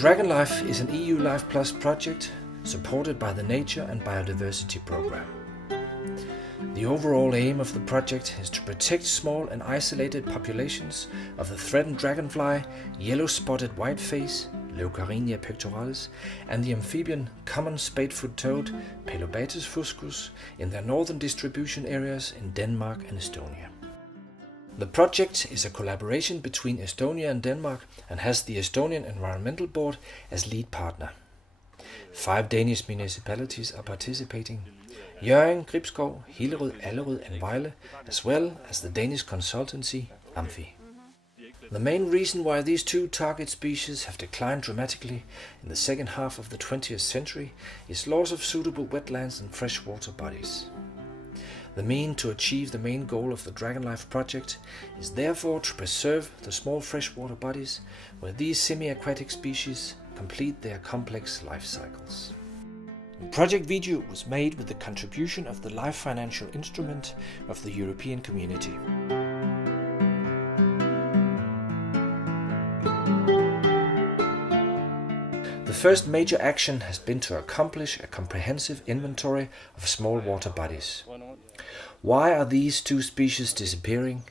Dragonlife is an EU Life Plus project supported by the Nature and Biodiversity programme. The overall aim of the project is to protect small and isolated populations of the threatened dragonfly, yellow-spotted whiteface, Leucorrhinia pectoralis, and the amphibian common spadefoot toad, Pelobates fuscus, in their northern distribution areas in Denmark and Estonia. The project is a collaboration between Estonia and Denmark and has the Estonian Environmental Board as lead partner. 5 Danish municipalities are participating: Hjørring, Gribskov, Hillerød, Allerød and Vejle, as well as the Danish consultancy Amphi. The main reason why these 2 target species have declined dramatically in the second half of the 20th century is loss of suitable wetlands and freshwater bodies. The mean to achieve the main goal of the Dragonlife project is therefore to preserve the small freshwater bodies where these semi-aquatic species complete their complex life cycles. The project video was made with the contribution of the Life Financial Instrument of the European Community. The first major action has been to accomplish a comprehensive inventory of small water bodies. Why are these 2 species disappearing,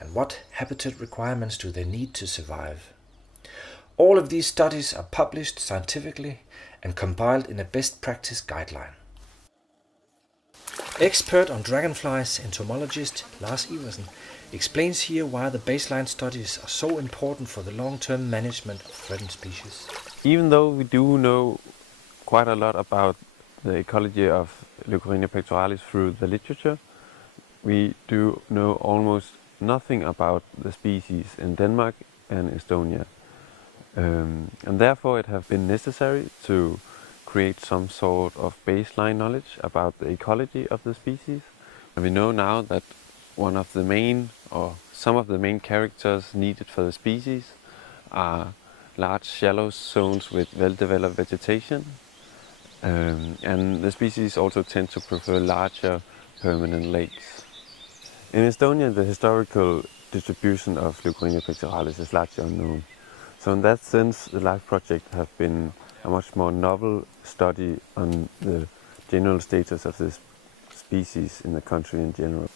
and what habitat requirements do they need to survive? All of these studies are published scientifically and compiled in a best practice guideline. Expert on dragonflies, entomologist Lars Iversen, explains here why the baseline studies are so important for the long-term management of threatened species. Even though we do know quite a lot about the ecology of Leucorrhinia pectoralis through the literature, we do know almost nothing about the species in Denmark and Estonia. And therefore it has been necessary to create some sort of baseline knowledge about the ecology of the species. And we know now that one of the main, or some of the main characters needed for the species are large shallow zones with well-developed vegetation. And the species also tend to prefer larger permanent lakes. In Estonia, the historical distribution of Leucorrhinia pectoralis is largely unknown. So in that sense, the LIFE project has been a much more novel study on the general status of this species in the country in general.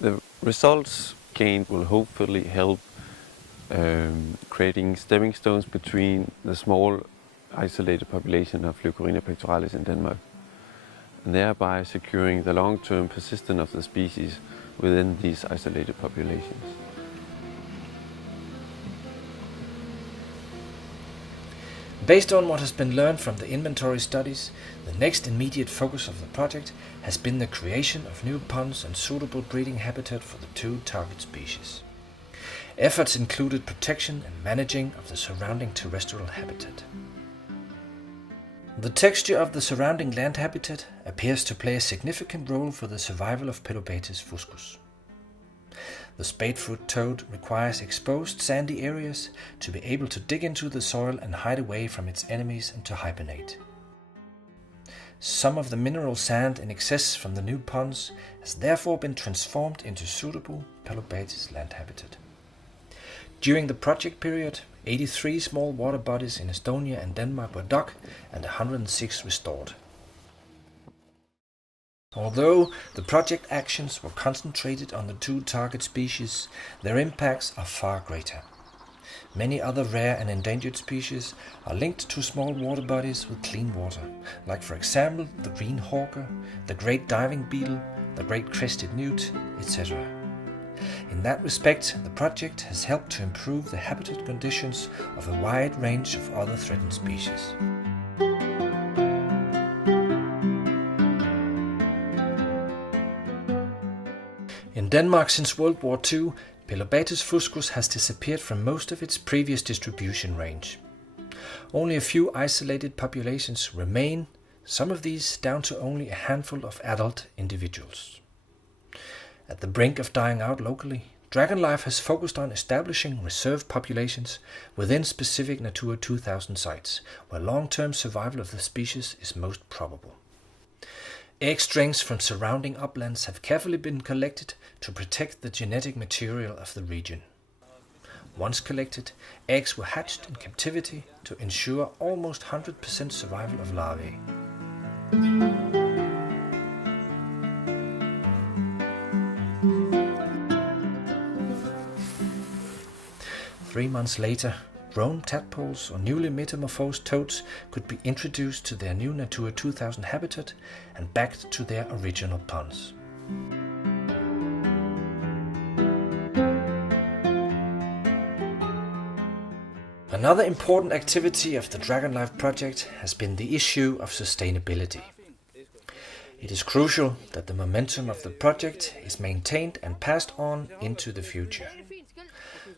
The results gained will hopefully help creating stepping stones between the small isolated population of Leucorrhinia pectoralis in Denmark, and thereby securing the long-term persistence of the species within these isolated populations. Based on what has been learned from the inventory studies, the next immediate focus of the project has been the creation of new ponds and suitable breeding habitat for the 2 target species. Efforts included protection and managing of the surrounding terrestrial habitat. The texture of the surrounding land habitat appears to play a significant role for the survival of Pelobates fuscus. The spadefoot toad requires exposed sandy areas to be able to dig into the soil and hide away from its enemies and to hibernate. Some of the mineral sand in excess from the new ponds has therefore been transformed into suitable Pelobates land habitat. During the project period, 83 small water bodies in Estonia and Denmark were dug and 106 restored. Although the project actions were concentrated on the 2 target species, their impacts are far greater. Many other rare and endangered species are linked to small water bodies with clean water, like for example the green hawker, the great diving beetle, the great crested newt, etc. In that respect, the project has helped to improve the habitat conditions of a wide range of other threatened species. In Denmark since World War II, Pelobates fuscus has disappeared from most of its previous distribution range. Only a few isolated populations remain, some of these down to only a handful of adult individuals. At the brink of dying out locally, Dragonlife has focused on establishing reserve populations within specific Natura 2000 sites, where long-term survival of the species is most probable. Egg strings from surrounding uplands have carefully been collected to protect the genetic material of the region. Once collected, eggs were hatched in captivity to ensure almost 100% survival of larvae. 3 months later, grown tadpoles or newly metamorphosed toads could be introduced to their new Natura 2000 habitat and back to their original ponds. Another important activity of the Dragonlife project has been the issue of sustainability. It is crucial that the momentum of the project is maintained and passed on into the future.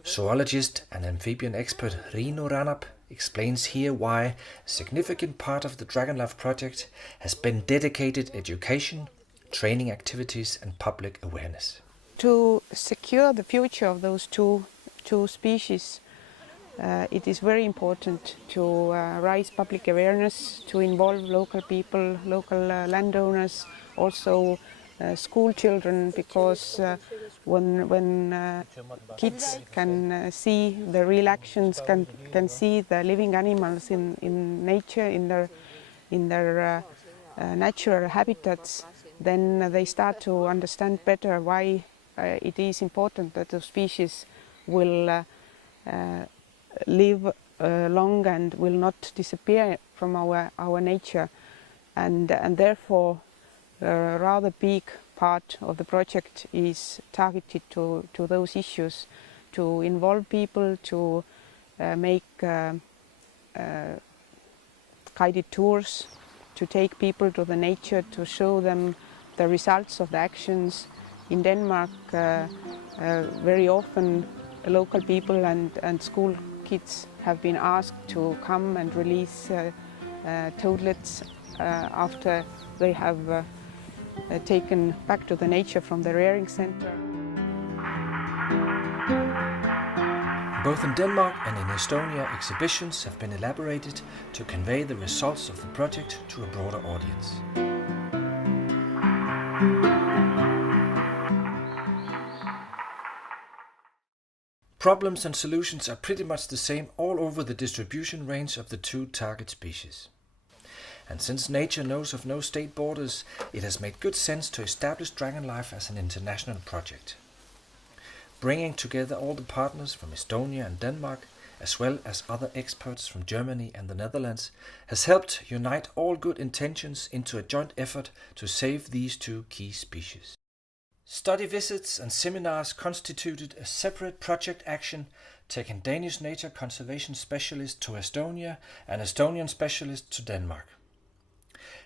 Zoologist and amphibian expert Rino Ranap explains here why a significant part of the Dragonlife project has been dedicated education, training activities and public awareness. To secure the future of those two species, it is very important to raise public awareness, to involve local people, local landowners, also school children, because when kids can see the real actions, can see the living animals in nature, in their natural habitats, then they start to understand better why it is important that the species will live long and will not disappear from our nature, and therefore a rather big part of the project is targeted to those issues, to involve people, to make guided tours, to take people to the nature, to show them the results of the actions. In Denmark, very often local people and school kids have been asked to come and release toadlets after they have taken back to the nature from the rearing center. Both in Denmark and in Estonia, exhibitions have been elaborated to convey the results of the project to a broader audience. Problems and solutions are pretty much the same all over the distribution range of the two target species. And since nature knows of no state borders, it has made good sense to establish Dragonlife as an international project. Bringing together all the partners from Estonia and Denmark, as well as other experts from Germany and the Netherlands, has helped unite all good intentions into a joint effort to save these two key species. Study visits and seminars constituted a separate project action, taking Danish nature conservation specialists to Estonia and Estonian specialists to Denmark.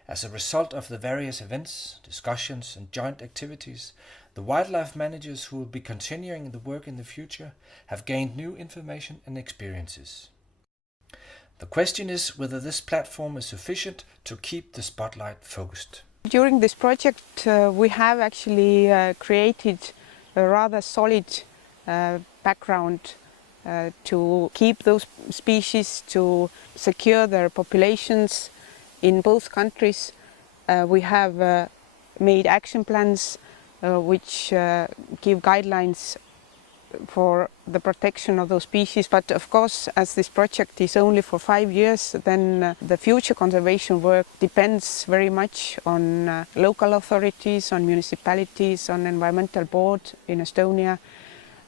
As a result of the various events, discussions and joint activities, the wildlife managers who will be continuing the work in the future have gained new information and experiences. The question is whether this platform is sufficient to keep the spotlight focused. During this project we have actually created a rather solid background to keep those species, to secure their populations in both countries. We have made action plans which give guidelines for the protection of those species, but of course, as this project is only for 5 years, then the future conservation work depends very much on local authorities, on municipalities, on environmental board in Estonia.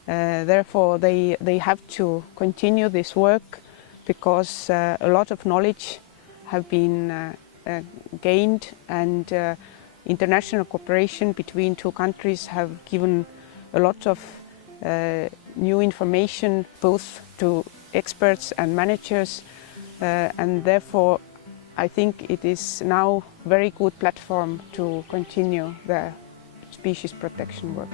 Therefore, they have to continue this work because a lot of knowledge have been gained, and international cooperation between two countries have given a lot of new information both to experts and managers, and therefore I think it is now a very good platform to continue the species protection work.